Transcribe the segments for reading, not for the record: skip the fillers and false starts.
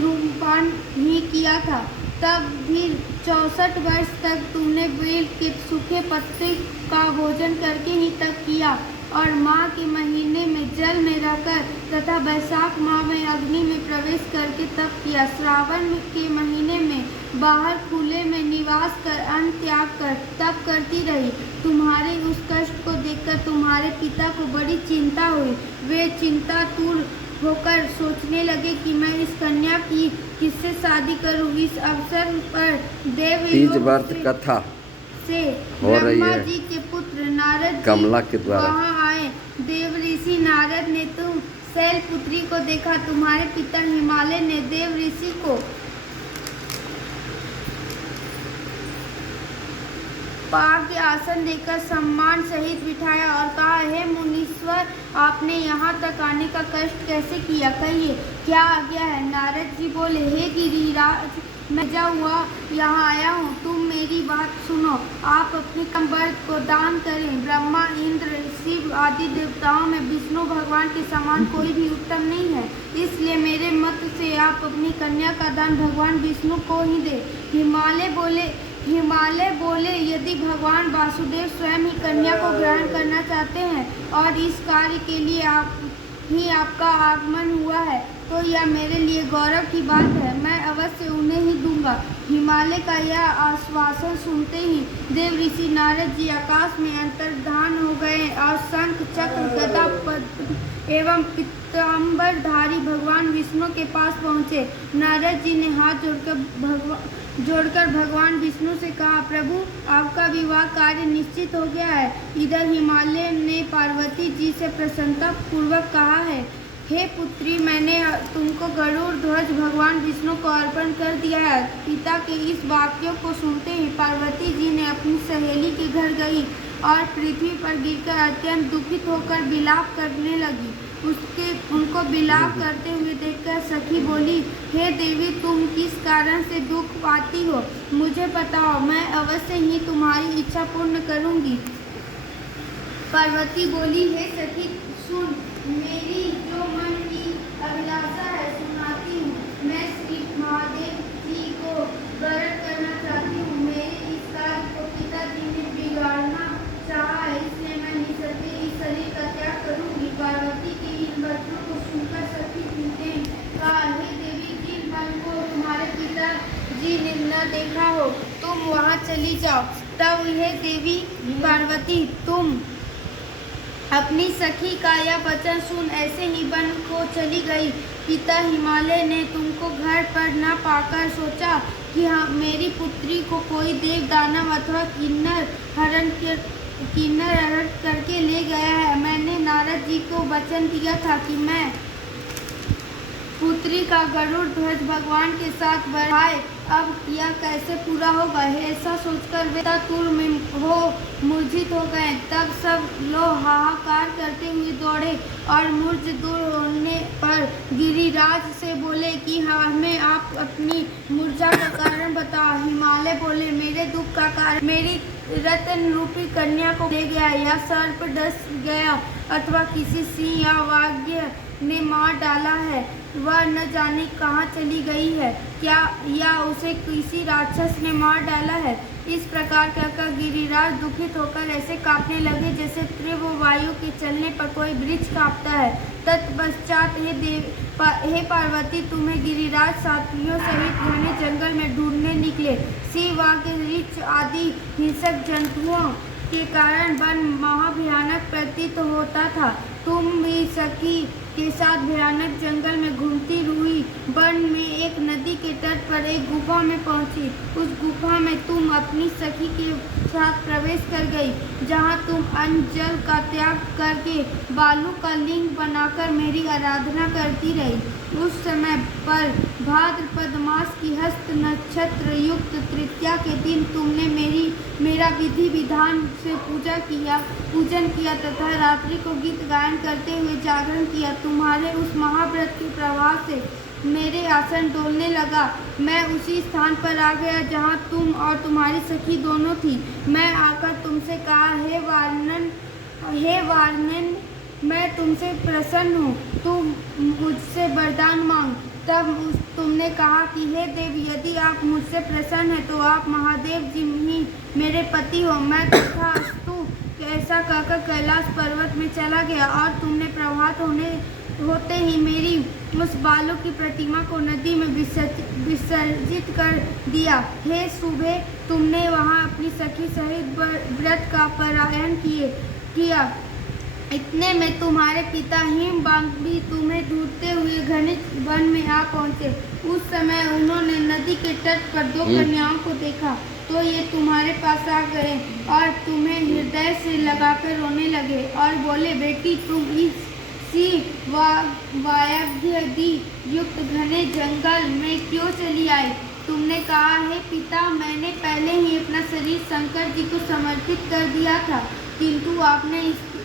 धूम्रपान ही किया था। तब भी 64 वर्ष तक तुमने बेल के सूखे पत्ते का भोजन करके ही तप किया और माह के महीने में जल में रहकर तथा वैशाख माह में अग्नि में प्रवेश करके तप किया। श्रावण के महीने में बाहर खुले में निवास कर अन्न त्याग कर तप करती रही। तुम्हारे उस कष्ट को देखकर तुम्हारे पिता को बड़ी चिंता हुई। वे चिंतातुर होकर सोचने लगे कि मैं इस कन्या की किससे शादी करूं। इस अवसर पर देवलोक कथा से हो रही ब्रह्मा है। जी के पुत्र नारद कमला जी के द्वारा वहाँ आए। देव ऋषि नारद ने तुम शैलपुत्री को देखा। तुम्हारे पिता हिमालय ने देव ऋषि को पाग आसन देकर सम्मान सहित बिठाया और कहा, हे मुनीश्वर, आपने यहाँ तक आने का कष्ट कैसे किया, कहिए क्या आज्ञा है। नारद जी बोले, हे गिरिराज, मैं जा हुआ यहाँ आया हूँ, तुम मेरी बात सुनो। आप अपने कमर को दान करें। ब्रह्मा, इंद्र, शिव आदि देवताओं में विष्णु भगवान के समान कोई भी उत्तम नहीं है, इसलिए मेरे मत से आप अपनी कन्या का दान भगवान विष्णु को ही दे। हिमालय बोले, यदि भगवान वासुदेव स्वयं ही कन्या को ग्रहण करना चाहते हैं और इस कार्य के लिए आपका आगमन हुआ है, तो यह मेरे लिए गौरव की बात है। मैं अवश्य उन्हें ही दूंगा। हिमालय का यह आश्वासन सुनते ही देव ऋषि नारद जी आकाश में अंतर्धान हो गए और शंख, चक्र, गदा, पद्म एवं पीताम्बरधारी भगवान विष्णु के पास पहुँचे। नारद जी ने हाथ जोड़कर भगवान विष्णु से कहा, प्रभु, आपका विवाह कार्य निश्चित हो गया है। इधर हिमालय ने पार्वती जी से प्रसन्नता पूर्वक कहा है, हे पुत्री, मैंने तुमको गरुड़ ध्वज भगवान विष्णु को अर्पण कर दिया है। पिता के इस वाक्यों को सुनते ही पार्वती जी ने अपनी सहेली के घर गई और पृथ्वी पर गिरकर अत्यंत दुखित होकर विलाप करने लगी। उनको विलाप करते हुए देखकर सखी बोली, हे देवी, तुम किस कारण से दुख पाती हो, मुझे बताओ, मैं अवश्य ही तुम्हारी इच्छा पूर्ण करूंगी। पार्वती बोली, हे सखी, सुन, मेरी जो मन की अभिलाषा है सुनाती हूँ। मैं श्री महादेव जी को वरण करना चाहती हूँ। मेरे इस कार्य को पिताजी ने बिगाड़ना चाहा है, इसलिए मैं निसंदेह इस शरीर का त्याग करूंगी। पार्वती के इन वचनों को सुनकर सखी ने कहा, हे देवी, जिन मन को तुम्हारे पिता जी ने न देखा हो, तुम वहाँ चली जाओ। तब हे देवी पार्वती, तुम अपनी सखी का यह वचन सुन ऐसे ही वन को चली गई। पिता हिमालय ने तुमको घर पर न पाकर सोचा कि हाँ, मेरी पुत्री को कोई देव, दानव अथवा किन्नर हरण करके ले गया है। मैंने नारद जी को वचन दिया था कि मैं पुत्री का गरुड़ ध्वज भगवान के साथ बढ़ाए, अब यह कैसे पूरा होगा। ऐसा सोचकर वे तुर में मूर्छित हो गए। तब सब लोग हाहाकार करते हुए दौड़े और मूर्छ दूर होने पर गिरिराज से बोले कि हमें आप अपनी मूर्छा का कारण बताओ। हिमालय बोले, मेरे दुख का कारण मेरी रत्न रूपी कन्या को ले गया, या सर्प डस गया अथवा किसी सिंह या वाग्य ने मार डाला है। वह न जाने कहाँ चली गई है, क्या या उसे किसी राक्षस ने मार डाला है। इस प्रकार कहकर गिरिराज दुखित होकर ऐसे कांपने लगे जैसे तीव्र वायु के चलने पर कोई वृक्ष कांपता है। तत्पश्चात हे पार्वती, तुम्हें गिरिराज साथियों सहित घने जंगल में ढूंढने निकले। शिव के ऋक्ष आदि हिंसक जंतुओं के कारण वन महाभयानक प्रतीत होता था। तुम भी सखी के साथ भयानक जंगल में घूमती हुई वन में एक नदी के तट पर एक गुफा में पहुंची। उस गुफा में तुम अपनी सखी के साथ प्रवेश कर गई, जहां तुम अन्न जल का त्याग करके बालू का लिंग बनाकर मेरी आराधना करती रही। उस समय पर भाद्रपद मास की हस्त नक्षत्र युक्त तृतीया के दिन तुमने मेरा विधि विधान से पूजन किया तथा रात्रि को गीत गायन करते हुए जागरण किया। तुम्हारे उस महाव्रत के प्रभाव से मेरे आसन डोलने लगा। मैं उसी स्थान पर आ गया जहाँ तुम और तुम्हारी सखी दोनों थी। मैं आकर तुमसे कहा, हे वार्णन, मैं तुमसे प्रसन्न हूँ, तुम मुझसे वरदान मांग। तब तुमने कहा कि हे देव, यदि आप मुझसे प्रसन्न हैं तो आप महादेव जी ही मेरे पति हो। मैं तथास्तु ऐसा कहकर कैलाश पर्वत में चला गया और तुमने प्रभात होते ही मेरी उस बालू की प्रतिमा को नदी में विसर्जित कर दिया। हे सुबह, तुमने वहां अपनी सखी सहित व्रत का पारायण किया। इतने में तुम्हारे पिता हिमवान भी तुम्हें ढूंढते हुए घने वन में आ पहुँचे। उस समय उन्होंने नदी के तट पर 2 कन्याओं को देखा तो ये तुम्हारे पास आ गए और तुम्हें हृदय से लगाकर रोने लगे और बोले, बेटी, तुम इसी वायव्य युक्त घने जंगल में क्यों चली आई? तुमने कहा, हे पिता, मैंने पहले ही अपना शरीर शंकर जी को समर्पित कर दिया था, किंतु आपने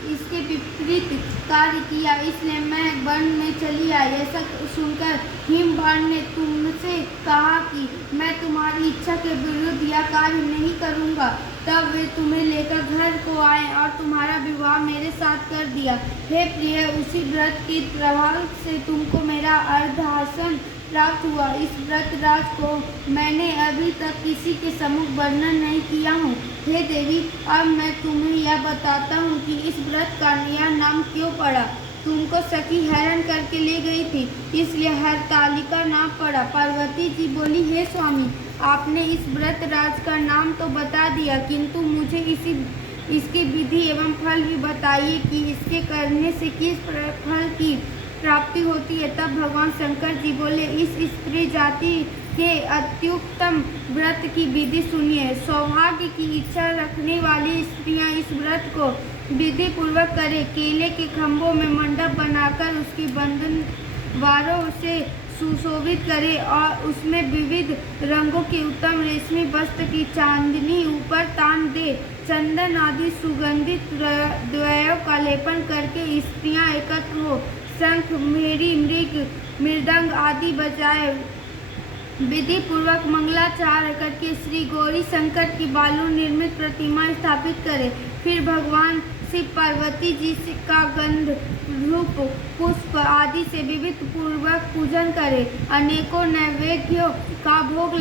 इसके विपरीत कार्य किया, इसलिए मैं वन में चली आई। ऐसा सुनकर हिमवान ने तुमसे कहा कि मैं तुम्हारी इच्छा के विरुद्ध यह कार्य नहीं करूँगा। तब वे तुम्हें लेकर घर को आए और तुम्हारा विवाह मेरे साथ कर दिया। हे प्रिय, उसी व्रत के प्रभाव से तुमको मेरा अर्धासन प्राप्त हुआ। इस व्रत राज को मैंने अभी तक किसी के सम्मुख वर्णन नहीं किया हूँ। हे देवी, अब मैं तुम्हें यह बताता हूँ कि इस व्रत का यह नाम क्यों पड़ा। तुमको सखी हरण करके ले गई थी, इसलिए हरतालिका नाम पड़ा। पार्वती जी बोली, हे स्वामी, आपने इस व्रत राज का नाम तो बता दिया, किंतु मुझे इसकी विधि एवं फल भी बताइए कि इसके करने से किस फल की प्राप्ति होती है। तब भगवान शंकर जी बोले, इस स्त्री जाति के अत्युत्तम व्रत की विधि सुनिए। सौभाग्य की इच्छा रखने वाली स्त्रियां इस व्रत को विधि पूर्वक करें। केले के खम्भों में मंडप बनाकर उसकी बंधनवारों से सुशोभित करे और उसमें विविध रंगों के उत्तम रेशमी वस्त्र की चांदनी ऊपर तान दे। चंदन आदि सुगंधित द्रव्यों का लेपन करके स्त्रियां एकत्र हो शंख, मेरी, मृदंग आदि बजाए विधि पूर्वक मंगलाचार करके श्री गौरी शंकर की बालू निर्मित प्रतिमा स्थापित करे। फिर भगवान शिव पार्वती जी का गंध रूप पुष्प आदि से विविध पूर्वक पूजन करे। अनेकों नैवेद्यों का भोग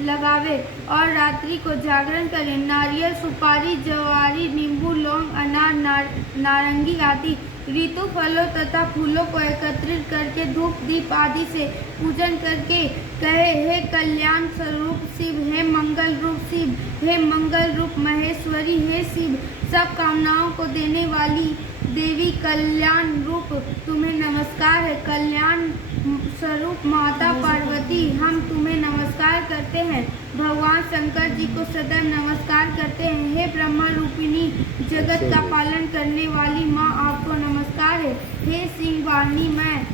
लगावे और रात्रि को जागरण करे। नारियल, सुपारी, जवारी, नींबू, लौंग, अनार, नारंगी आदि ऋतु फलों तथा फूलों को एकत्रित करके धूप दीप आदि से पूजन करके कहे, हे कल्याण स्वरूप शिव, हे मंगल रूप शिव, हे मंगल रूप महेश्वरी, हे शिव, सब कामनाओं को देने वाली देवी, कल्याण रूप तुम्हें नमस्कार है। कल्याण स्वरूप माता पार्वती, हम तुम्हें नमस्कार करते हैं। भगवान शंकर जी को सदैव नमस्कार करते हैं। हे ब्रह्मा रूपिणी, जगत का पालन करने वाली माँ, आपको नमस्कार है। हे सिंह वाहिनी, मैं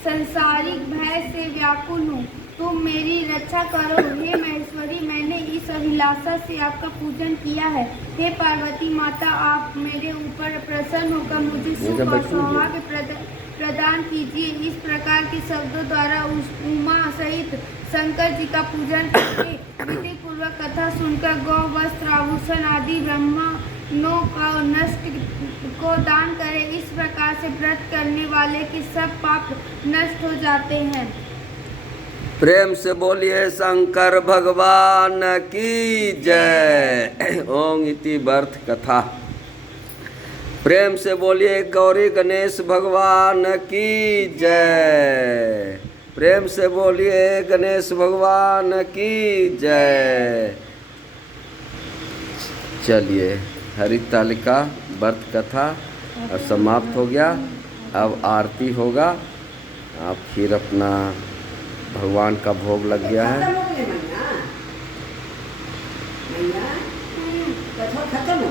संसारिक भय से व्याकुल हूँ, तुम मेरी रक्षा करो। हे महेश्वरी, मैंने इस अभिलाषा से आपका पूजन किया है। हे पार्वती माता, आप मेरे ऊपर प्रसन्न होकर मुझे सुख और सौभाग्य प्रदान कीजिए। इस प्रकार के शब्दों द्वारा उमा सहित शंकर जी का पूजन करके विधि पूर्वक कथा सुनकर गौ, वस्त्र, आभूषण आदि ब्राह्मणों का नष्ट को दान करे। इस प्रकार से व्रत करने वाले के सब पाप नष्ट हो जाते हैं। प्रेम से बोलिए शंकर भगवान की जय। ओम इति व्रत कथा। प्रेम से बोलिए गौरी गणेश भगवान की जय। प्रेम से बोलिए गणेश भगवान की जय। चलिए, हरितालिका व्रत कथा समाप्त हो गया। अब आरती होगा। आप फिर अपना भगवान का भोग लग गया है।